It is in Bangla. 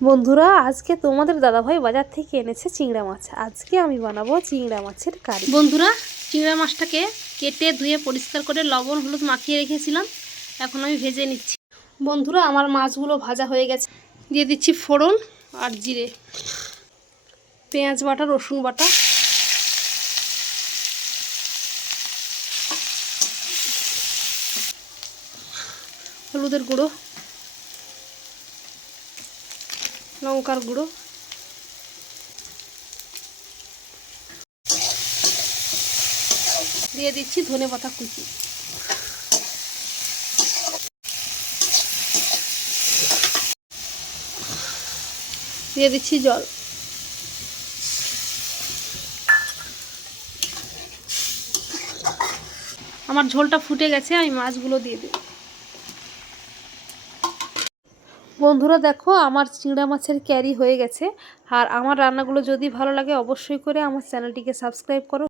বন্ধুরা, আজকে তোমাদের দাদাভাই বাজার থেকে এনেছে চিংড়া মাছ। আজকে আমি বানাবো চিংড়া মাছের কারি। বন্ধুরা, চিংড়া মাছটাকে কেটে ধুয়ে পরিষ্কার করে লবণ হলুদ মাখিয়ে রেখেছিলাম। এখন আমি ভেজে নিচ্ছি। বন্ধুরা, আমার মাছগুলো ভাজা হয়ে গেছে। দিয়ে দিচ্ছি ফোড়ন আর জিরে, পেঁয়াজ বাটা, রসুন বাটা, হলুদের গুঁড়ো, লঙ্কার গুঁড়ো, দিয়ে দিচ্ছি ধনেপাতা কুচি, দিয়ে দিচ্ছি জল। আমার ঝোলটা ফুটে গেছে, আমি মাছগুলো দিয়ে দিই। বন্ধুরা দেখো, আমার চিংড়া মাছের ক্যারি হয়ে গেছে। আর আমার রান্নাগুলো যদি ভালো লাগে অবশ্যই করে আমার চ্যানেলটিকে সাবস্ক্রাইব করো।